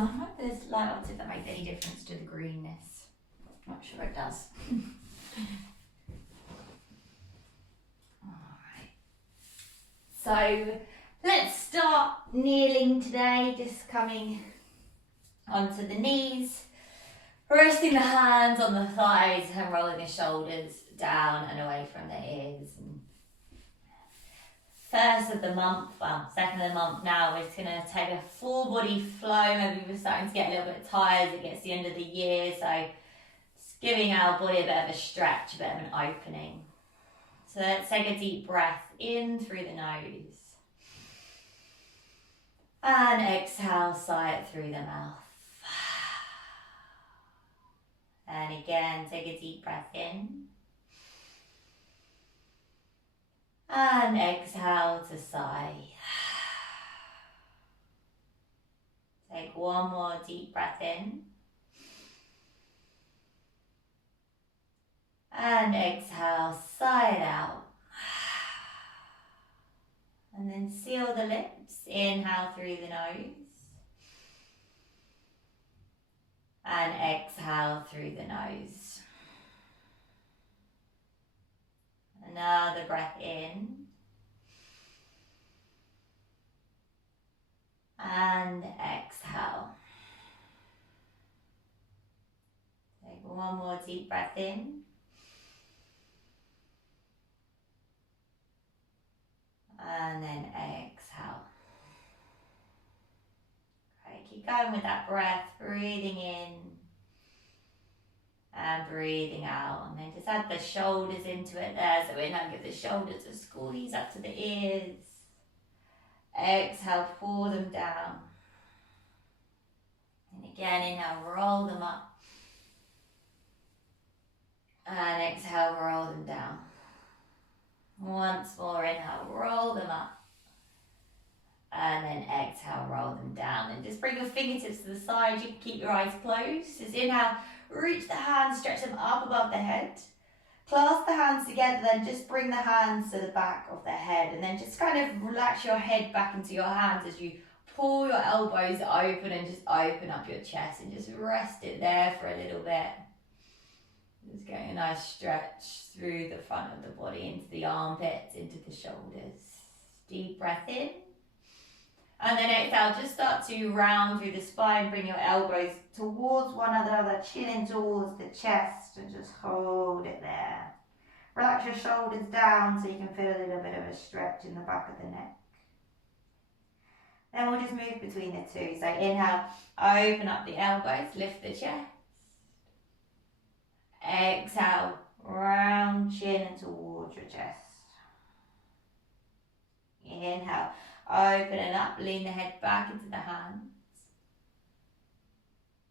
I wonder if this light on, if that makes any difference to the greenness. Not sure it does. Alright. So let's start kneeling today, just coming onto the knees, resting the hands on the thighs and rolling the shoulders down and away from the ears. And first of the month, well, second of the month now, we're just going to take a full body flow. Maybe we're starting to get a little bit tired as it gets to the end of the year, so just giving our body a bit of a stretch, a bit of an opening. So let's take a deep breath in through the nose. And exhale, sigh it through the mouth. And again, take a deep breath in. And exhale to sigh. Take one more deep breath in. And exhale, sigh it out. And then seal the lips. Inhale through the nose. And exhale through the nose. Another breath in. And exhale. Take one more deep breath in. And then exhale. Okay, keep going with that breath, breathing in and breathing out. And then just add the shoulders into it there. So inhale, give the shoulders a squeeze up to the ears. Exhale, pull them down. And again, inhale, roll them up. And exhale, roll them down. Once more, inhale, roll them up. And then exhale, roll them down. And just bring your fingertips to the side. You can keep your eyes closed. Just inhale, reach the hands, stretch them up above the head. Clasp the hands together, then just bring the hands to the back of the head. And then just kind of relax your head back into your hands as you pull your elbows open and just open up your chest and just rest it there for a little bit. Just getting a nice stretch through the front of the body, into the armpits, into the shoulders. Deep breath in. And then exhale, just start to round through the spine, bring your elbows towards one another, chin in towards the chest, and just hold it there. Relax your shoulders down so you can feel a little bit of a stretch in the back of the neck. Then we'll just move between the two. So inhale, open up the elbows, lift the chest. Exhale, round chin and towards your chest. Inhale, open it up, lean the head back into the hands.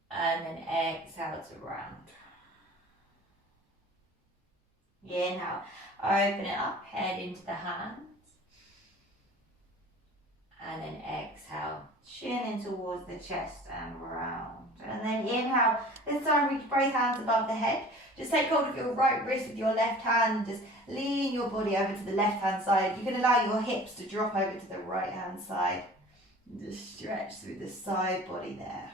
And then exhale to round. Inhale, open it up, head into the hands. And then exhale, chin in towards the chest and round. And then inhale, this time reach both hands above the head. Just take hold of your right wrist with your left hand. Just lean your body over to the left hand side. You can allow your hips to drop over to the right hand side. And just stretch through the side body there.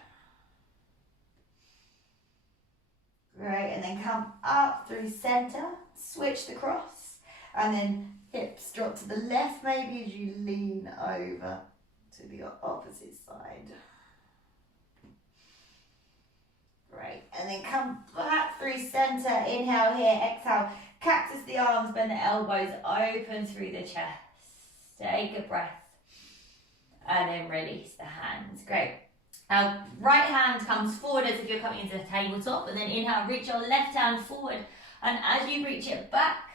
Great, and then come up through center, switch the cross, and then hips drop to the left maybe as you lean over to the opposite side. Great, and then come back through center, inhale here, exhale, cactus the arms, bend the elbows, open through the chest. Take a breath, and then release the hands. Great. Now, right hand comes forward as if you're coming into the tabletop, and then inhale, reach your left hand forward, and as you reach it back,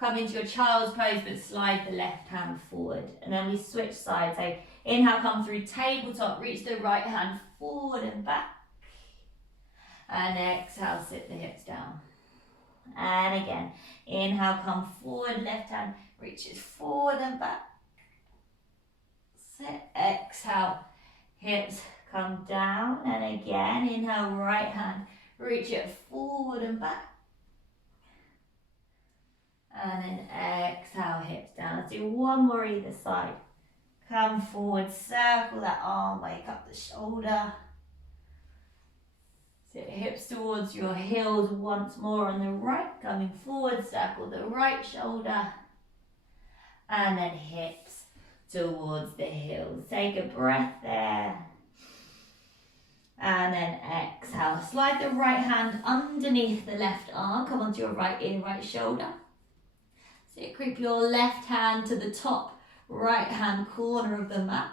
come into your child's pose, but slide the left hand forward. And then we switch sides. So inhale, come through tabletop, reach the right hand forward and back. And exhale, sit the hips down. And again, inhale, come forward, left hand reaches forward and back. Sit, exhale, hips come down. And again, inhale, right hand, reach it forward and back. And then exhale, hips down. Let's do one more either side. Come forward, circle that arm, wake up the shoulder. Sit hips towards your heels once more on the right, coming forward, circle the right shoulder, and then hips towards the heels. Take a breath there. And then exhale. Slide the right hand underneath the left arm. Come onto your right ear, right shoulder. So creep your left hand to the top right hand corner of the mat.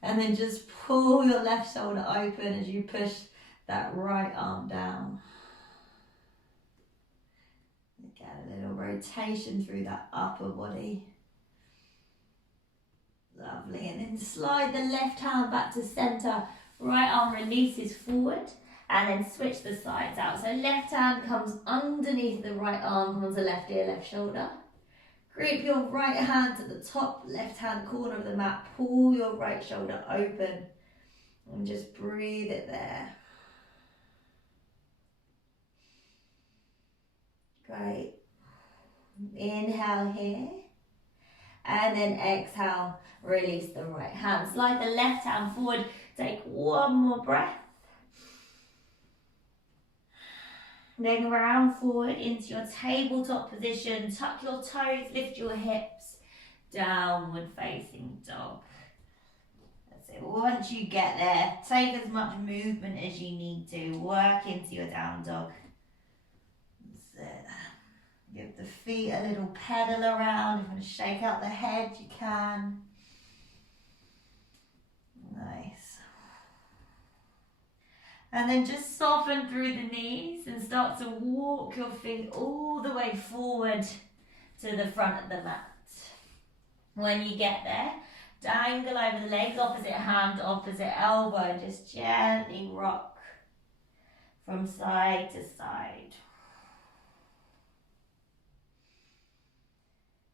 And then just pull your left shoulder open as you push that right arm down. Get a little rotation through that upper body. Lovely. And then slide the left hand back to center. Right arm releases forward. And then switch the sides out. So left hand comes underneath the right arm, comes the left ear, left shoulder. Grip your right hand to the top left hand corner of the mat. Pull your right shoulder open. And just breathe it there. Great. Inhale here. And then exhale, release the right hand. Slide the left hand forward. Take one more breath. Then round forward into your tabletop position. Tuck your toes, lift your hips. Downward facing dog. That's it. Once you get there, take as much movement as you need to. Work into your down dog. That's it. Give the feet a little pedal around. If you want to shake out the head, you can. Nice. And then just soften through the knees and start to walk your feet all the way forward to the front of the mat. When you get there, dangle over the legs, opposite hand, opposite elbow, and just gently rock from side to side.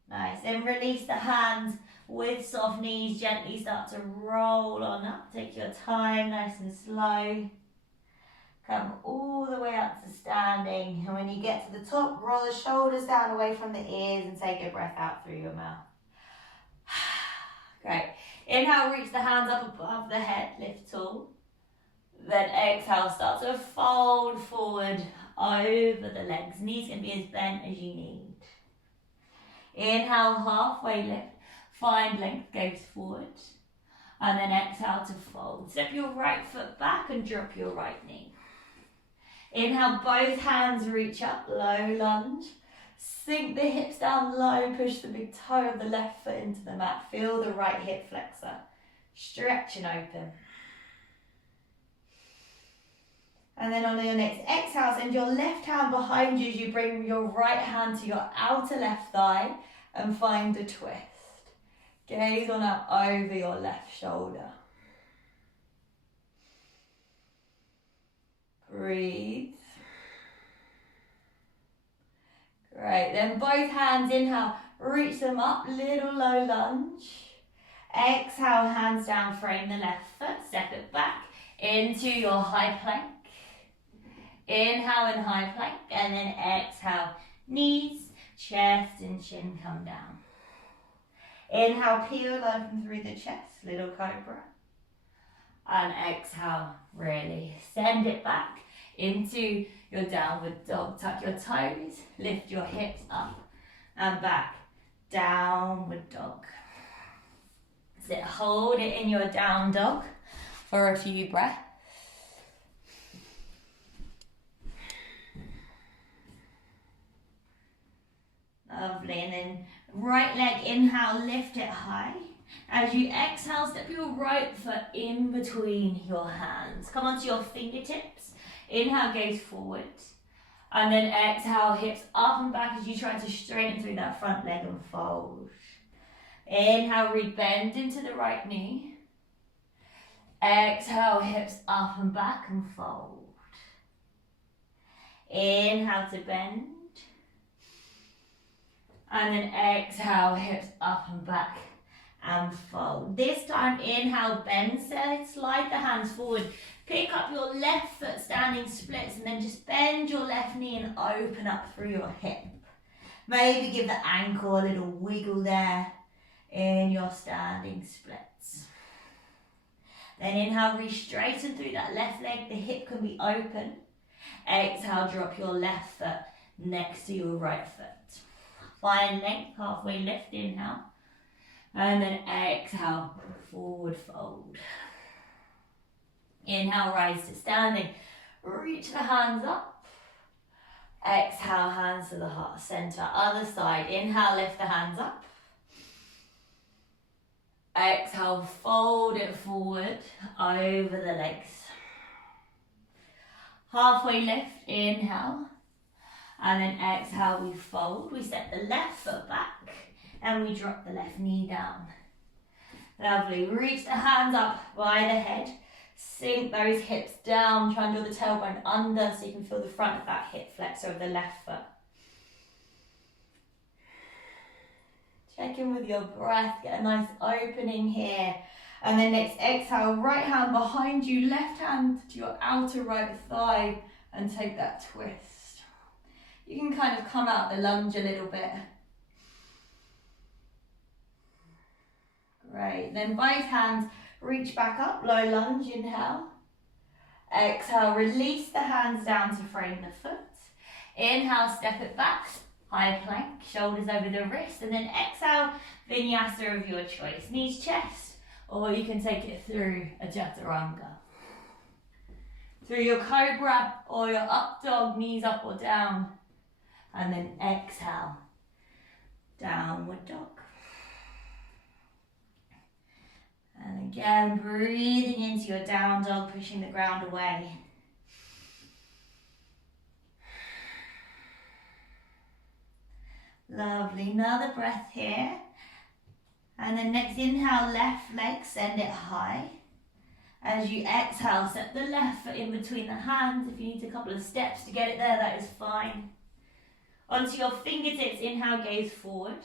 Nice. Then release the hands with soft knees. Gently start to roll on up. Take your time, nice and slow. Come all the way up to standing. And when you get to the top, roll the shoulders down away from the ears and take a breath out through your mouth. Great. Inhale, reach the hands up above the head, lift tall. Then exhale, start to fold forward over the legs. Knees can be as bent as you need. Inhale, halfway lift. Find length, gaze forward. And then exhale to fold. Step your right foot back and drop your right knee. Inhale, both hands reach up, low lunge. Sink the hips down low, push the big toe of the left foot into the mat. Feel the right hip flexor. Stretch and open. And then on your next exhale, send your left hand behind you as you bring your right hand to your outer left thigh and find a twist. Gaze on up over your left shoulder. Breathe. Great, then both hands, inhale, reach them up, little low lunge. Exhale, hands down, frame the left foot, step it back into your high plank. Inhale in high plank, and then exhale, knees, chest and chin come down. Inhale, peel open through the chest, little cobra. And exhale, really send it back into your downward dog. Tuck your toes, lift your hips up and back, downward dog. Sit, hold it in your down dog for a few breaths. Lovely, and then right leg, inhale, lift it high. As you exhale, step your right foot in between your hands. Come onto your fingertips. Inhale, gaze forward. And then exhale, hips up and back as you try to straighten through that front leg and fold. Inhale, bend into the right knee. Exhale, hips up and back and fold. Inhale to bend. And then exhale, hips up and back and fold. This time, inhale, bend, slide the hands forward. Pick up your left foot, standing splits, and then just bend your left knee and open up through your hip. Maybe give the ankle a little wiggle there in your standing splits. Then inhale, reach straighten through that left leg. The hip can be open. Exhale, drop your left foot next to your right foot. Find length, halfway lift, inhale. And then exhale, forward fold. Inhale, rise to standing. Reach the hands up. Exhale, hands to the heart center. Other side. Inhale, lift the hands up. Exhale, fold it forward over the legs. Halfway lift, inhale. And then exhale, we fold. We step the left foot back and we drop the left knee down. Lovely. Reach the hands up by the head. Sink those hips down. Try and draw the tailbone under so you can feel the front of that hip flexor of the left foot. Check in with your breath. Get a nice opening here. And then next exhale, right hand behind you, left hand to your outer right thigh and take that twist. You can kind of come out the lunge a little bit. Great. Then both hands reach back up, low lunge, inhale. Exhale, release the hands down to frame the foot. Inhale, step it back, high plank, shoulders over the wrist. And then exhale, vinyasa of your choice. Knees, chest, or you can take it through a chaturanga. Through your cobra or your up dog, knees up or down. And then exhale, downward dog. And again, breathing into your down dog, pushing the ground away. Lovely, another breath here. And then next inhale, left leg, send it high. As you exhale, set the left foot in between the hands. If you need a couple of steps to get it there, that is fine. Onto your fingertips, inhale, gaze forward.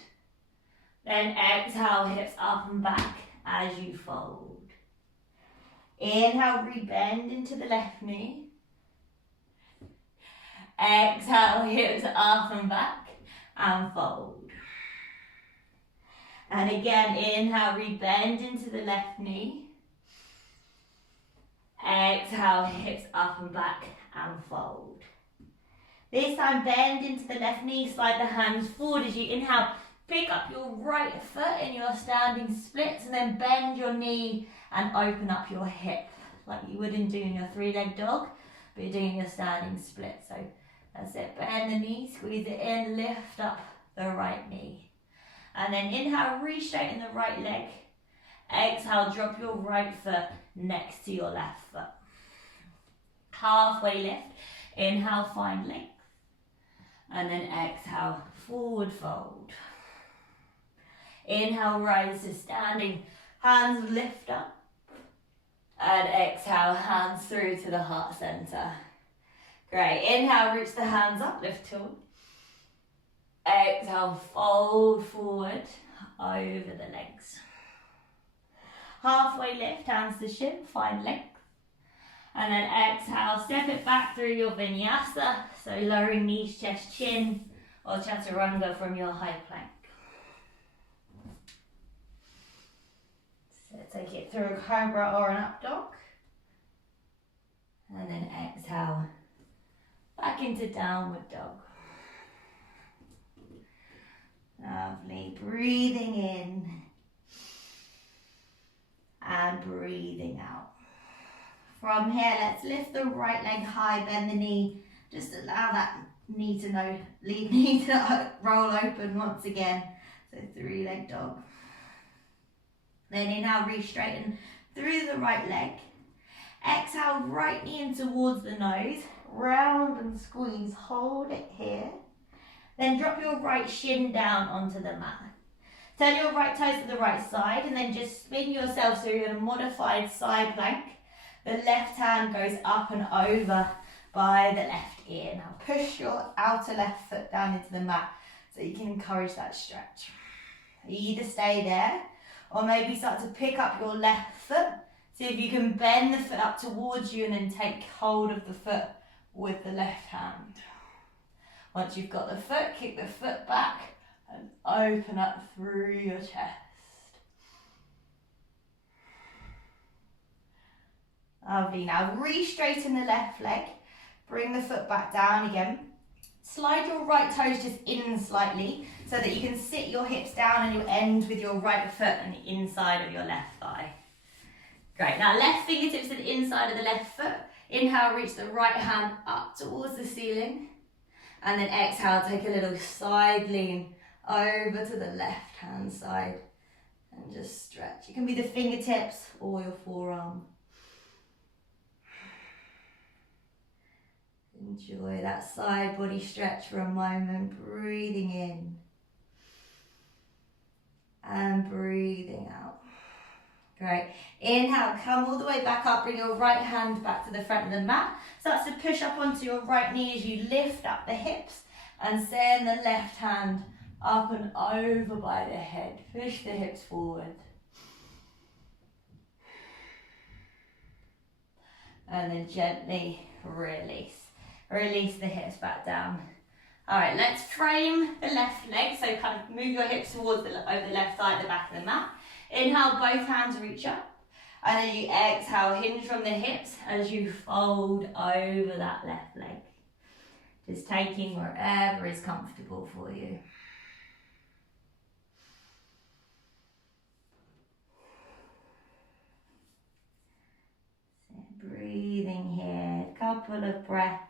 Then exhale, hips up and back as you fold. Inhale, rebend into the left knee. Exhale, hips up and back and fold. And again, inhale, rebend into the left knee. Exhale, hips up and back and fold. This time, bend into the left knee, slide the hands forward as you inhale. Pick up your right foot in your standing splits and then bend your knee and open up your hip like you would in doing your three-leg dog, but you're doing your standing split. So that's it, bend the knee, squeeze it in, lift up the right knee. And then inhale, re-straighten the right leg. Exhale, drop your right foot next to your left foot. Halfway lift, inhale, find length. And then exhale, forward fold. Inhale, rise to standing, hands lift up. And exhale, hands through to the heart center. Great, inhale, reach the hands up, lift tall. Exhale, fold forward over the legs. Halfway lift, hands to shin, find length. And then exhale, step it back through your vinyasa. So lowering knees, chest, chin, or chaturanga from your high plank. So take it through a cobra or an up dog. And then exhale, back into downward dog. Lovely, breathing in and breathing out. From here, let's lift the right leg high, bend the knee. Just allow that knee to roll open once again. So three-leg dog. Then inhale, re-straighten through the right leg. Exhale, right knee in towards the nose. Round and squeeze, hold it here. Then drop your right shin down onto the mat. Turn your right toes to the right side and then just spin yourself so you're in a modified side plank. The left hand goes up and over by the left ear. Now push your outer left foot down into the mat so you can encourage that stretch. You either stay there or maybe start to pick up your left foot. See if you can bend the foot up towards you and then take hold of the foot with the left hand. Once you've got the foot, kick the foot back and open up through your chest. Lovely. Now re-straighten the left leg. Bring the foot back down again. Slide your right toes just in slightly so that you can sit your hips down and you end with your right foot and the inside of your left thigh. Great. Now left fingertips to the inside of the left foot. Inhale, reach the right hand up towards the ceiling. And then exhale, take a little side lean over to the left hand side. And just stretch. It can be the fingertips or your forearm. Enjoy that side body stretch for a moment, breathing in and breathing out. Great. Inhale, come all the way back up, bring your right hand back to the front of the mat. Start to push up onto your right knee as you lift up the hips and send the left hand up and over by the head. Push the hips forward. And then gently release. Release the hips back down. All right, let's frame the left leg. So kind of move your hips towards over the left side, the back of the mat. Inhale, both hands reach up. And as you exhale, hinge from the hips as you fold over that left leg. Just taking wherever is comfortable for you. So breathing here, a couple of breaths.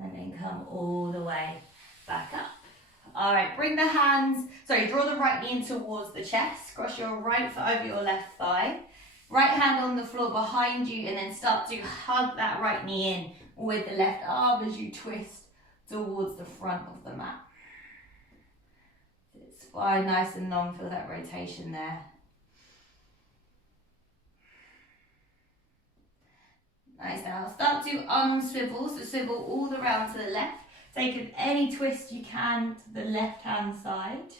And then come all the way back up. All right, bring the hands, draw the right knee in towards the chest. Cross your right foot over your left thigh. Right hand on the floor behind you, and then start to hug that right knee in with the left arm as you twist towards the front of the mat. Spine nice and long, feel that rotation there. Nice, now start to unswivel, so swivel all the way around to the left. Take any twist you can to the left hand side.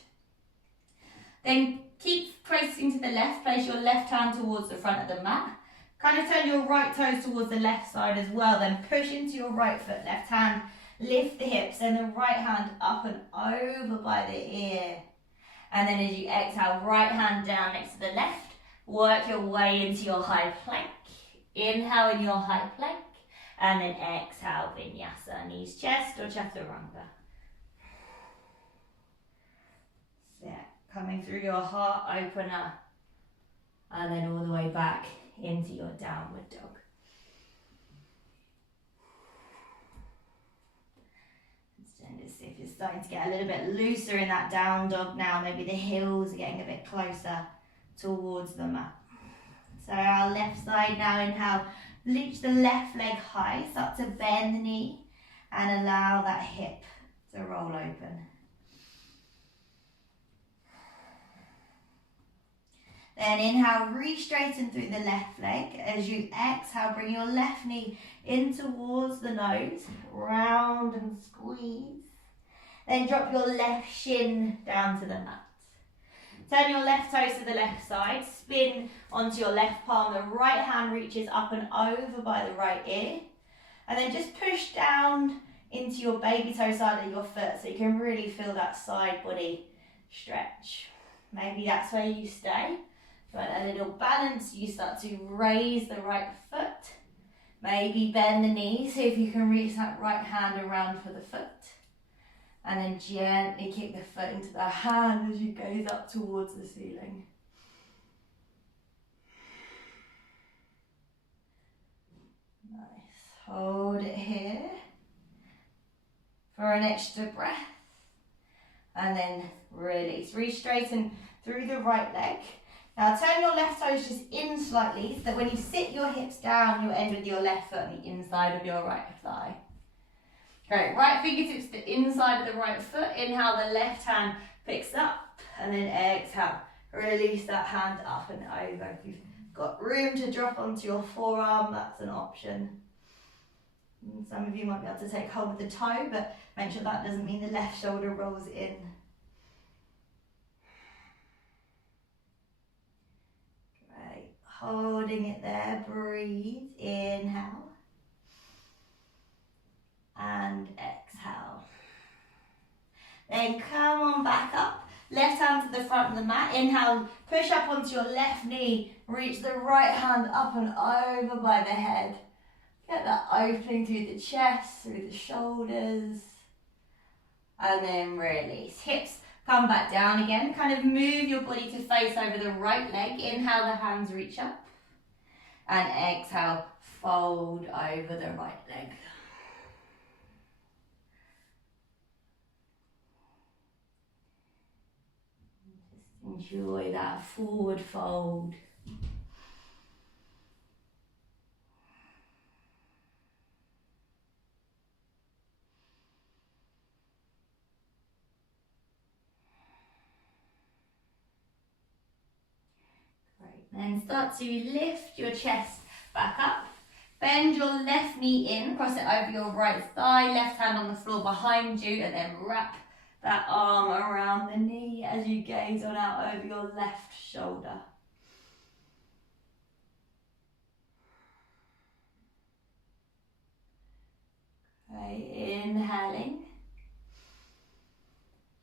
Then keep pressing to the left, place your left hand towards the front of the mat. Kind of turn your right toes towards the left side as well, then push into your right foot, left hand, lift the hips, and the right hand up and over by the ear. And then as you exhale, right hand down next to the left, work your way into your high plank. Inhale in your high plank, and then exhale, vinyasa, knees chest or chaturanga. So coming through your heart opener, and then all the way back into your downward dog. Just if you're starting to get a little bit looser in that down dog now, maybe the heels are getting a bit closer towards the mat. So our left side now, inhale, reach the left leg high, start to bend the knee and allow that hip to roll open. Then inhale, reach straighten through the left leg. As you exhale, bring your left knee in towards the nose, round and squeeze. Then drop your left shin down to the mat. Turn your left toes to the left side, spin onto your left palm, the right hand reaches up and over by the right ear. And then just push down into your baby toe side of your foot so you can really feel that side body stretch. Maybe that's where you stay. If you want a little balance, you start to raise the right foot. Maybe bend the knee, see if you can reach that right hand around for the foot. And then gently kick the foot into the hand as you gaze up towards the ceiling. Nice. Hold it here for an extra breath. And then release. Re-straighten through the right leg. Now turn your left toes just in slightly so that when you sit your hips down, you'll end with your left foot on the inside of your right thigh. Great, right fingertips to the inside of the right foot. Inhale, the left hand picks up, and then exhale. Release that hand up and over. If you've got room to drop onto your forearm, that's an option. And some of you might be able to take hold of the toe, but make sure that doesn't mean the left shoulder rolls in. Great, holding it there, breathe, inhale. And exhale. Then come on back up left hand to the front of the mat. Inhale, push up onto your left knee. Reach the right hand up and over by the head. Get that opening through the chest, through the shoulders. And then release. Hips come back down again. Kind of move your body to face over the right leg. Inhale, the hands reach up. And exhale, fold over the right leg. Just enjoy that forward fold. Then start to lift your chest back up. Bend your left knee in, cross it over your right thigh, left hand on the floor behind you, and then wrap that arm around the knee as you gaze on out over your left shoulder. Okay, inhaling.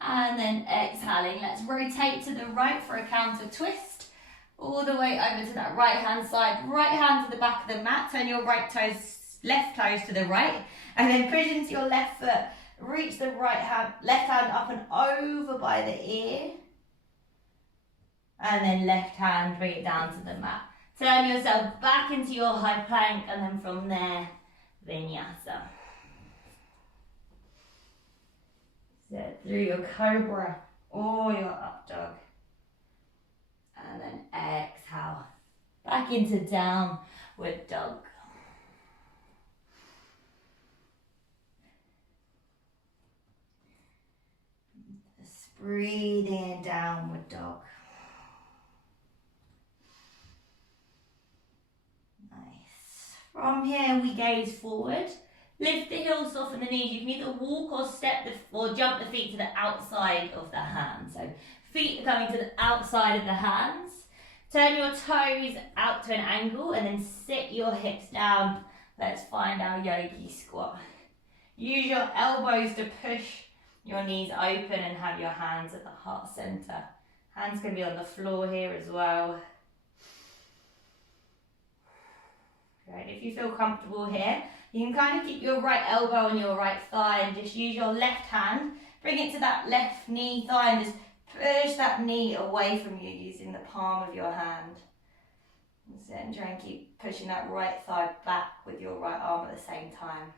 And then exhaling. Let's rotate to the right for a counter twist. All the way over to that right hand side. Right hand to the back of the mat. Turn your right toes, left toes to the right. And then push into your left foot. Reach the left hand up and over by the ear. And then left hand, bring it down to the mat. Turn yourself back into your high plank. And then from there, vinyasa. Sit through your cobra or your up dog. And then exhale, back into downward dog. Just breathe in, downward dog. Nice. From here we gaze forward. Lift the heels, soften the knees. You can either walk or step or jump the feet to the outside of the hands. So feet are coming to the outside of the hands. Turn your toes out to an angle and then sit your hips down. Let's find our yogi squat. Use your elbows to push your knees open and have your hands at the heart center. Hands can be on the floor here as well. Great. If you feel comfortable here, you can kind of keep your right elbow on your right thigh and just use your left hand. Bring it to that left knee, thigh, and just push that knee away from you using the palm of your hand. And try and keep pushing that right thigh back with your right arm at the same time.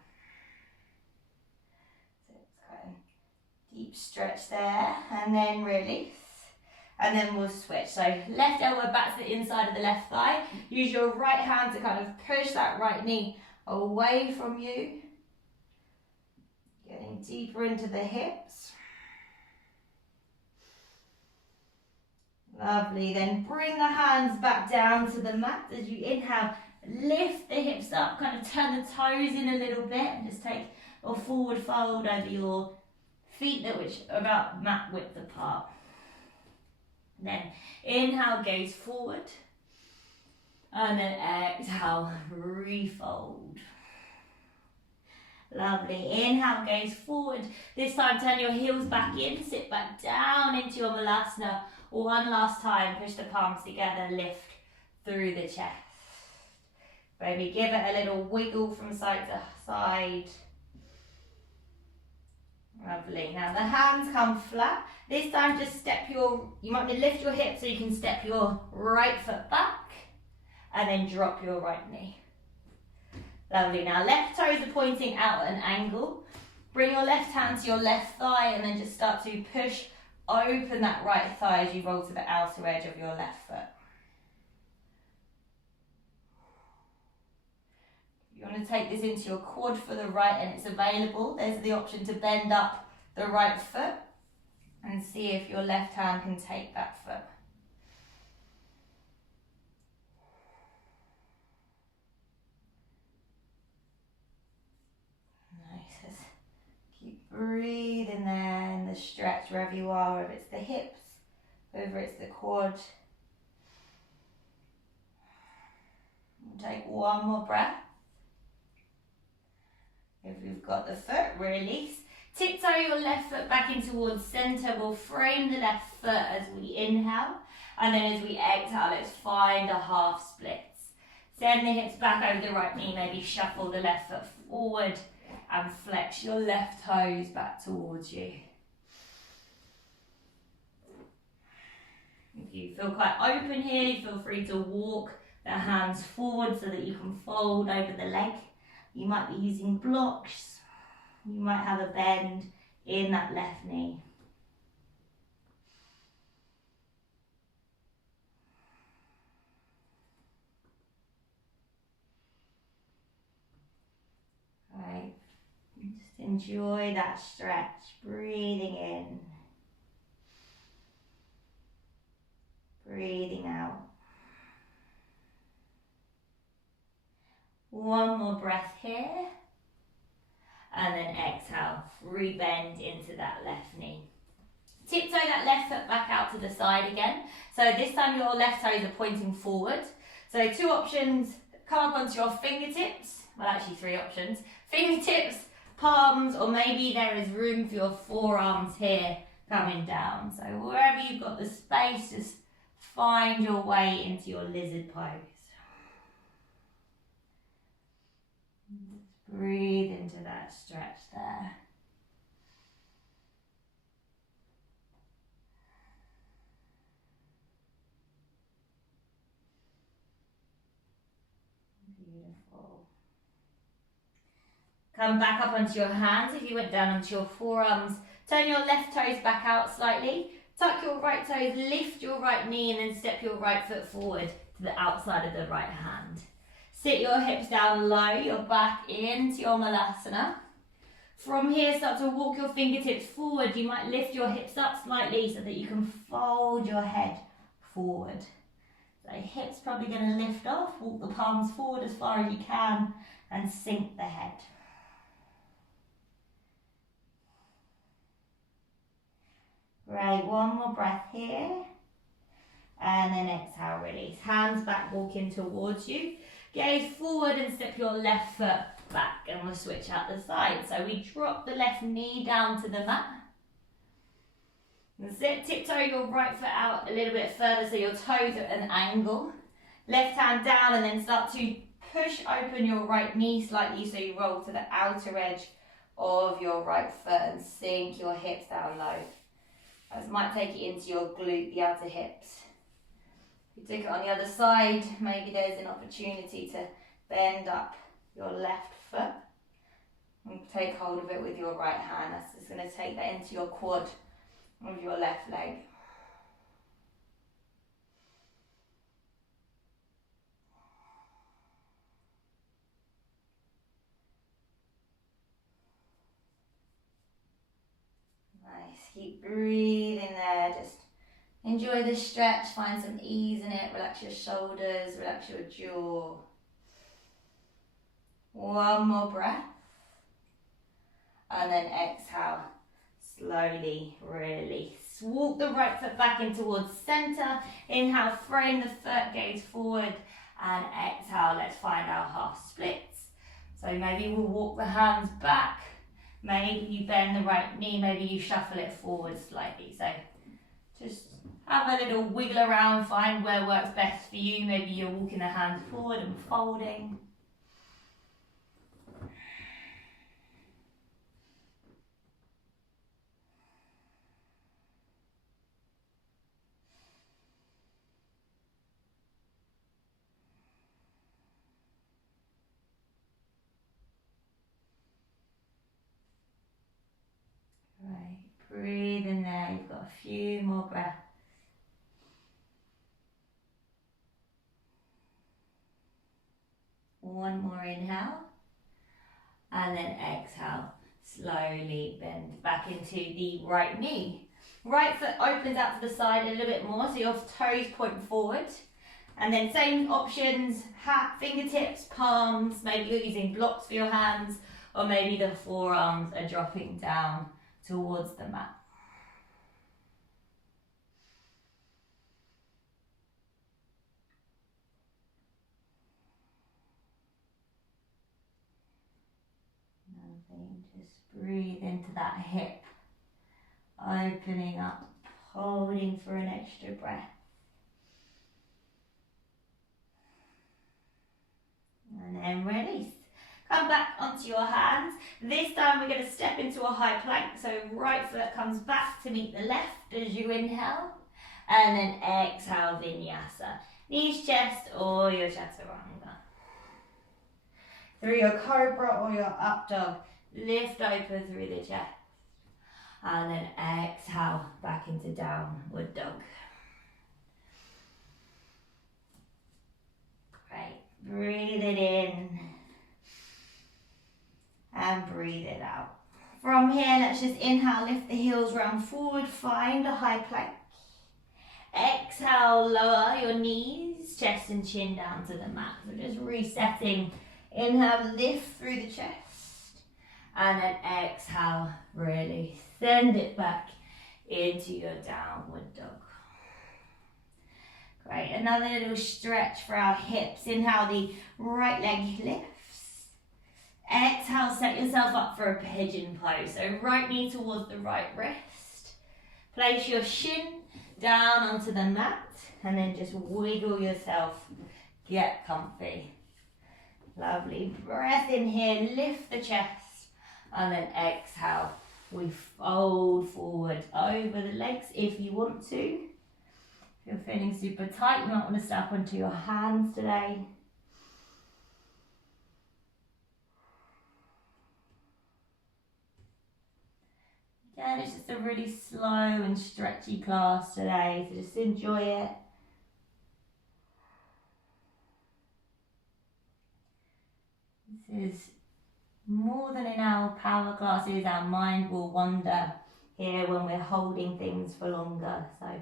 So it's quite a deep stretch there, and then release. And then we'll switch. So left elbow back to the inside of the left thigh. Use your right hand to kind of push that right knee away from you. Getting deeper into the hips. Lovely. Then bring the hands back down to the mat as you inhale. Lift the hips up, kind of turn the toes in a little bit and just take a forward fold over your feet which are about mat width apart. Then inhale, gaze forward. And then exhale, refold. Lovely. Inhale, gaze forward. This time turn your heels back in, sit back down into your malasana. One last time, push the palms together, lift through the chest. Maybe give it a little wiggle from side to side. Lovely. Now the hands come flat. This time just you might want to lift your hips so you can step your right foot back and then drop your right knee. Lovely. Now left toes are pointing out at an angle. Bring your left hand to your left thigh and then just start to push open that right thigh as you roll to the outer edge of your left foot. You want to take this into your quad for the right and it's available. There's the option to bend up the right foot and see if your left hand can take that foot. Nice. Keep breathing there in the stretch wherever you are, whether it's the hips, whether it's the quad. Take one more breath. If you've got the foot, release. Tiptoe your left foot back in towards centre. We'll frame the left foot as we inhale. And then as we exhale, let's find a half splits. Send the hips back over the right knee. Maybe shuffle the left foot forward and flex your left toes back towards you. If you feel quite open here, feel free to walk the hands forward so that you can fold over the leg. You might be using blocks. You might have a bend in that left knee. Right. Just enjoy that stretch. Breathing in. Breathing out. One more breath here. And then exhale, rebend into that left knee. Tiptoe that left foot back out to the side again. So this time your left toes are pointing forward. So two options, come up onto your fingertips. Well, actually three options. Fingertips, palms, or maybe there is room for your forearms here coming down. So wherever you've got the space, just find your way into your lizard pose. Breathe into that stretch there. Beautiful. Come back up onto your hands. If you went down onto your forearms, turn your left toes back out slightly. Tuck your right toes, lift your right knee, and then step your right foot forward to the outside of the right hand. Sit your hips down low, your back into your malasana. From here, start to walk your fingertips forward. You might lift your hips up slightly so that you can fold your head forward. So hips probably going to lift off. Walk the palms forward as far as you can and sink the head. Great, one more breath here. And then exhale, release. Hands back, walking towards you. Gaze forward and step your left foot back, and we'll switch out the side. So we drop the left knee down to the mat. And tiptoe your right foot out a little bit further so your toes are at an angle. Left hand down and then start to push open your right knee slightly so you roll to the outer edge of your right foot and sink your hips down low. This might take it into your glute, the outer hips. If you take it on the other side, maybe there's an opportunity to bend up your left foot and take hold of it with your right hand. That's just going to take that into your quad of your left leg. Nice, keep breathing there, just enjoy the stretch, find some ease in it, relax your shoulders, relax your jaw. One more breath. And then exhale, slowly release. Walk the right foot back in towards centre. Inhale, frame the foot, gaze forward. And exhale, let's find our half splits. So maybe we'll walk the hands back. Maybe you bend the right knee, maybe you shuffle it forward slightly. So just have a little wiggle around, find where works best for you. Maybe you're walking the hands forward and folding. Right, breathe in there. You've got a few more breaths. One more inhale, and then exhale. Slowly bend back into the right knee. Right foot opens out to the side a little bit more, so your toes point forward. And then same options, fingertips, palms, maybe you're using blocks for your hands, or maybe the forearms are dropping down towards the mat. Lovely. Just breathe into that hip, opening up, holding for an extra breath. And then release. Come back onto your hands. This time we're going to step into a high plank. So right foot comes back to meet the left as you inhale. And then exhale, vinyasa. Knees chest or your chaturanga. Through your cobra or your up dog, lift open through the chest. And then exhale back into downward dog. Great. Breathe it in. And breathe it out. From here, let's just inhale, lift the heels, round forward, find a high plank. Exhale, lower your knees, chest and chin down to the mat. So just resetting. Inhale, lift through the chest. And then exhale, release. Send it back into your downward dog. Great, another little stretch for our hips. Inhale, the right leg lifts. Exhale, set yourself up for a pigeon pose. So right knee towards the right wrist. Place your shin down onto the mat and then just wiggle yourself. Get comfy. Lovely. Breath in here, lift the chest. And then exhale, we fold forward over the legs if you want to. If you're feeling super tight, you might want to step onto your hands today. Again, it's just a really slow and stretchy class today, so just enjoy it. This is more than in our power classes. Our mind will wander here when we're holding things for longer. So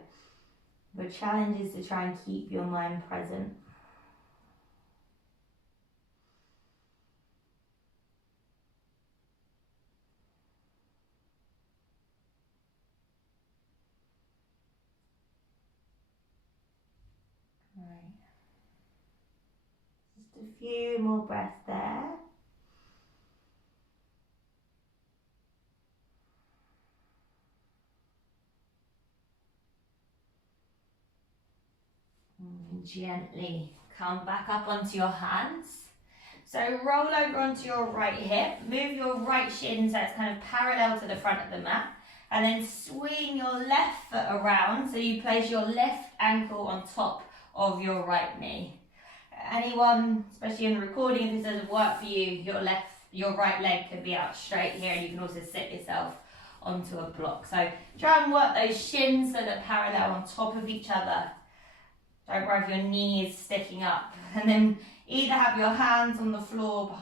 the challenge is to try and keep your mind present. Just a few more breaths there. And gently come back up onto your hands. So roll over onto your right hip, move your right shin so it's kind of parallel to the front of the mat, and then swing your left foot around so you place your left ankle on top of your right knee. Anyone, especially in the recording, if this doesn't work for you, your right leg can be out straight here, and you can also sit yourself onto a block. So try and work those shins so they're parallel on top of each other. Don't worry if your knee is sticking up. And then either have your hands on the floor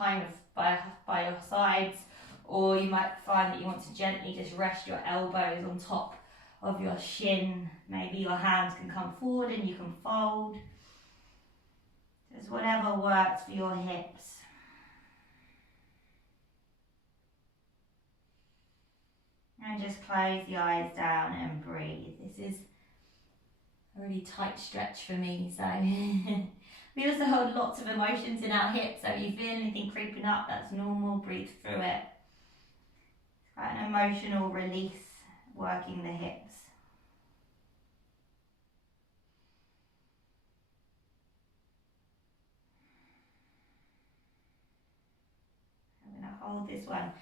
by your sides, or you might find that you want to gently just rest your elbows on top of your shin. Maybe your hands can come forward and you can fold. Just whatever works for your hips. And just close the eyes down and breathe. This is a really tight stretch for me, so we also hold lots of emotions in our hips, so if you feel anything creeping up, that's normal. Breathe through it. It's quite an emotional release, working the hips. I'm going to hold this one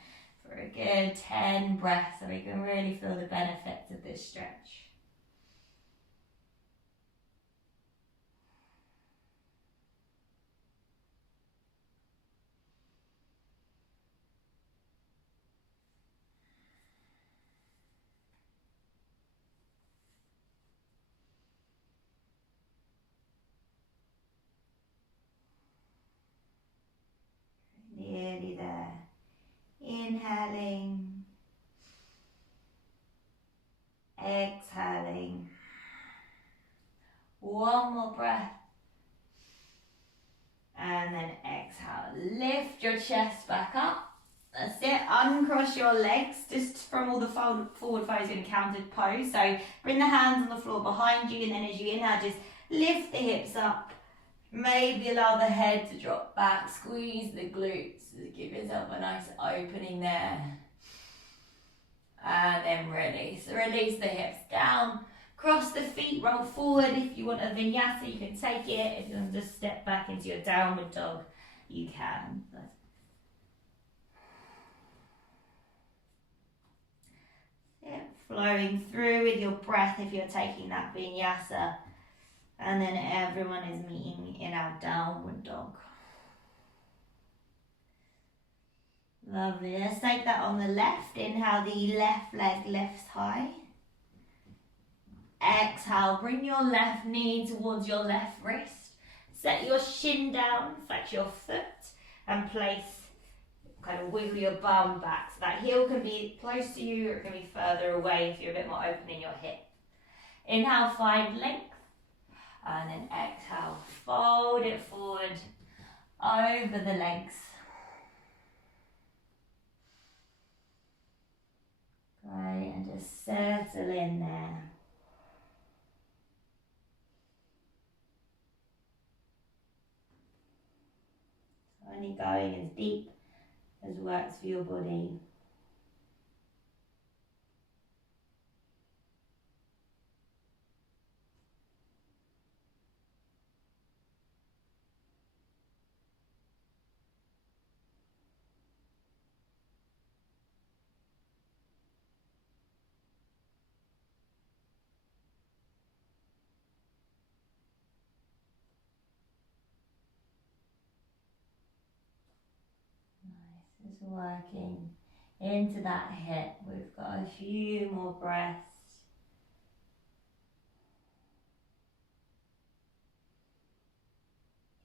for a good 10 breaths so we can really feel the benefits of this stretch. Nearly there. Inhaling, exhaling. One more breath. And then exhale. Lift your chest back up. That's it. Uncross your legs just from all the forward fold encountered pose. So bring the hands on the floor behind you, and then as you inhale, just lift the hips up. Maybe allow the head to drop back, squeeze the glutes, give yourself a nice opening there. And then release. Release the hips down, cross the feet, roll forward. If you want a vinyasa, you can take it. If you want to just step back into your downward dog, you can. Flowing through with your breath if you're taking that vinyasa. And then everyone is meeting in our downward dog. Lovely. Let's take that on the left. Inhale, the left leg lifts high. Exhale, bring your left knee towards your left wrist. Set your shin down, flex your foot, and place, kind of wiggle your bum back. So that heel can be close to you or it can be further away if you're a bit more open in your hip. Inhale, find length. And then exhale, fold it forward over the legs. Great, and just settle in there. Only going as deep as works for your body. Nice, just working into that hip. We've got a few more breaths.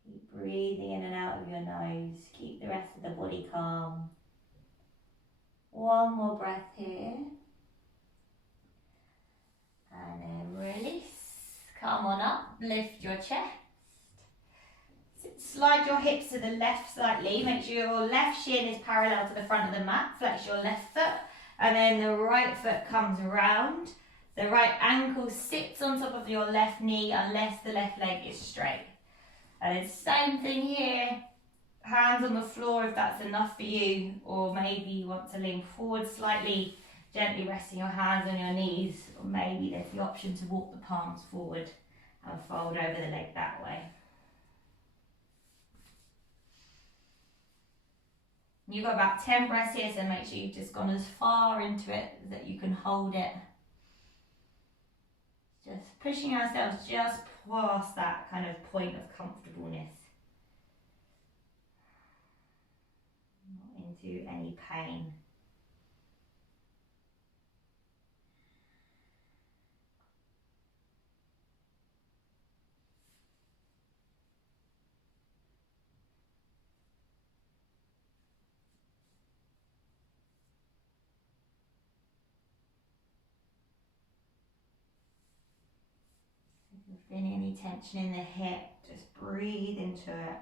Keep breathing in and out of your nose. Keep the rest of the body calm. One more breath here. And then release. Come on up, lift your chest. Slide your hips to the left slightly. Make sure your left shin is parallel to the front of the mat. Flex your left foot. And then the right foot comes around. The right ankle sits on top of your left knee unless the left leg is straight. And it's same thing here. Hands on the floor if that's enough for you. Or maybe you want to lean forward slightly. Gently resting your hands on your knees, or maybe there's the option to walk the palms forward and fold over the leg that way. You've got about 10 breaths here, so make sure you've just gone as far into it that you can hold it. Just pushing ourselves just past that kind of point of comfortableness. Not into any pain. If you're feeling any tension in the hip, just breathe into it.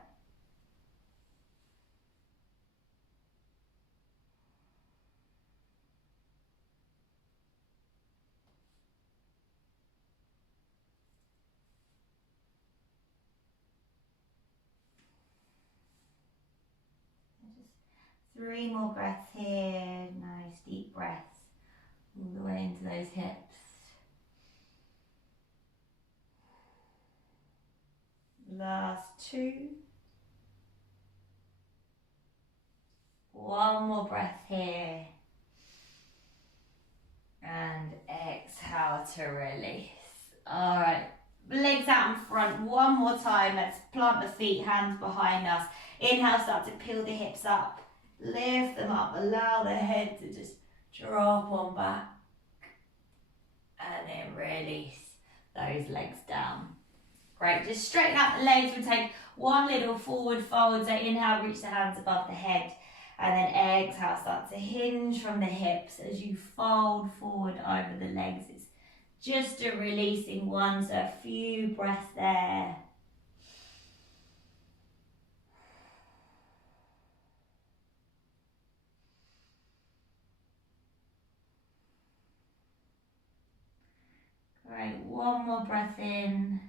Just 3 more breaths here. Nice deep breaths all the way into those hips. Last 2. One more breath here. And exhale to release. Alright, legs out in front. One more time. Let's plant the feet, hands behind us. Inhale, start to peel the hips up. Lift them up. Allow the head to just drop on back. And then release those legs down. Great, just straighten out the legs. We'll take one little forward fold. So inhale, reach the hands above the head. And then exhale, start to hinge from the hips as you fold forward over the legs. It's just a releasing one, so a few breaths there. Great, one more breath in.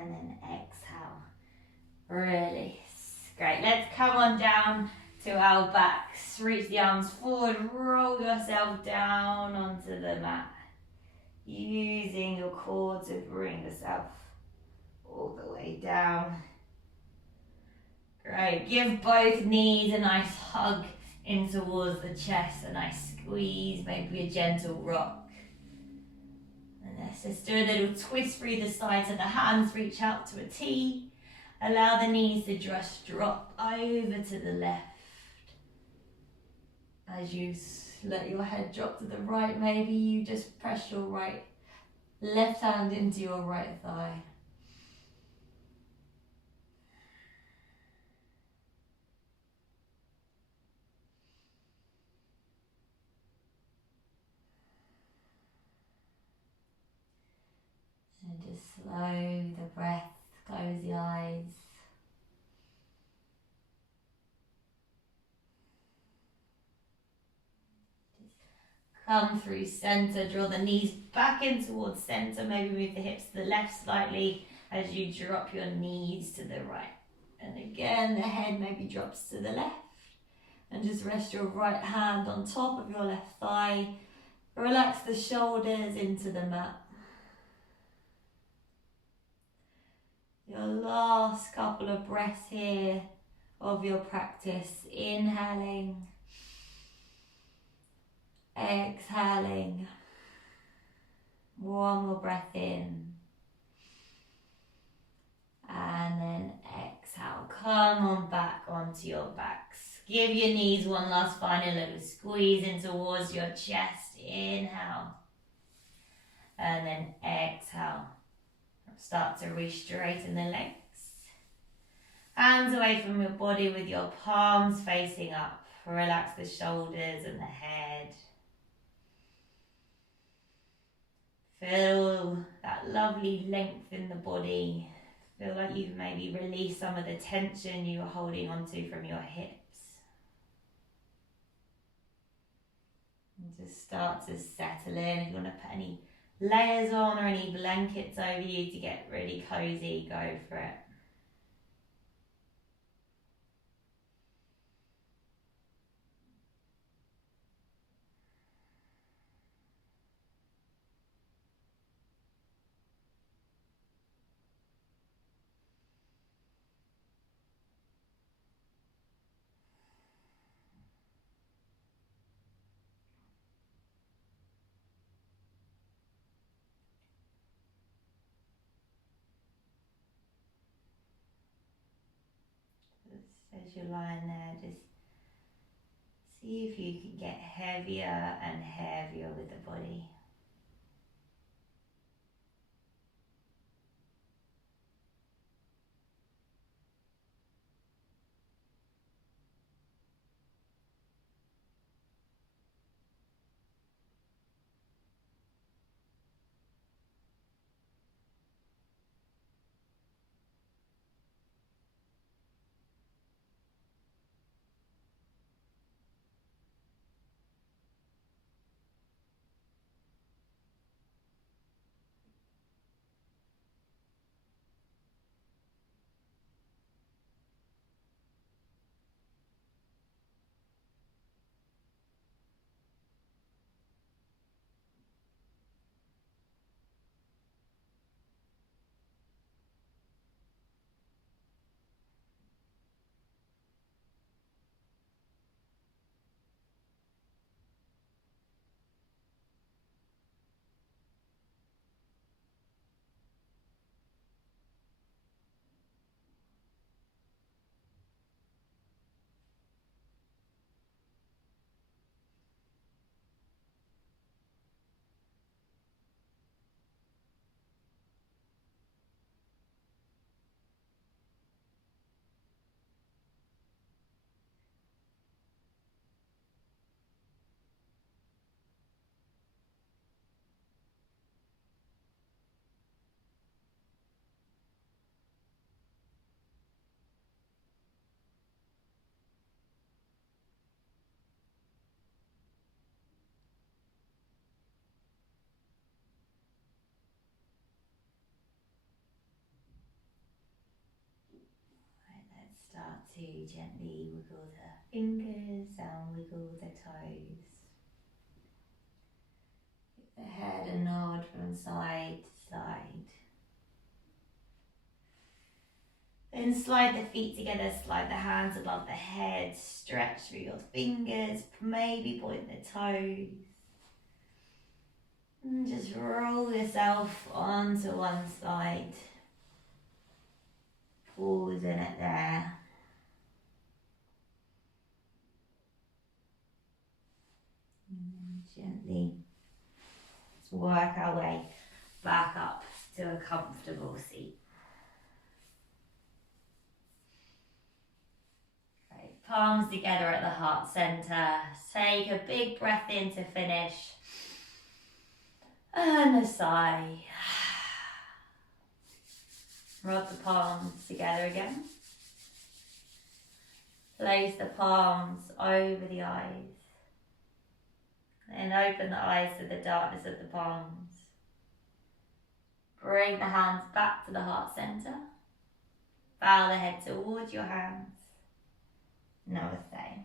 And then Release. Great. Let's come on down to our backs. Reach the arms forward. Roll yourself down onto the mat. Using your core to bring yourself all the way down. Great. Give both knees a nice hug in towards the chest. A nice squeeze. Maybe a gentle rock. And let's just do a little twist through the sides of the hands. Reach out to a T. Allow the knees to just drop over to the left. As you let your head drop to the right, maybe you just press your left hand into your right thigh. And just slow the breath, close the eyes. Come through center, draw the knees back in towards center, maybe move the hips to the left slightly as you drop your knees to the right. And again, the head maybe drops to the left. And just rest your right hand on top of your left thigh. Relax the shoulders into the mat. Your last couple of breaths here of your practice. Inhaling. Exhaling. One more breath in. And then exhale. Come on back onto your backs. Give your knees one last final little squeeze in towards your chest. Inhale. And then exhale. Start to re-straighten the legs. Hands away from your body with your palms facing up. Relax the shoulders and the head. Feel that lovely length in the body. Feel like you've maybe released some of the tension you were holding onto from your hips. And just start to settle in. If you want to put any layers on or any blankets over you to get really cozy, go for it. As you're lying there, just see if you can get heavier and heavier with the body. to gently wiggle the fingers and wiggle the toes. Give the head a nod from side to side. Then slide the feet together, slide the hands above the head, stretch through your fingers, maybe point the toes. And just roll yourself onto one side. Pausing it there. And gently let's work our way back up to a comfortable seat. Great. Palms together at the heart center. Take a big breath in to finish. And a sigh. Rub the palms together again. Place the palms over the eyes. And open the eyes to the darkness of the palms. Bring the hands back to the heart center. Bow the head towards your hands. Namaste.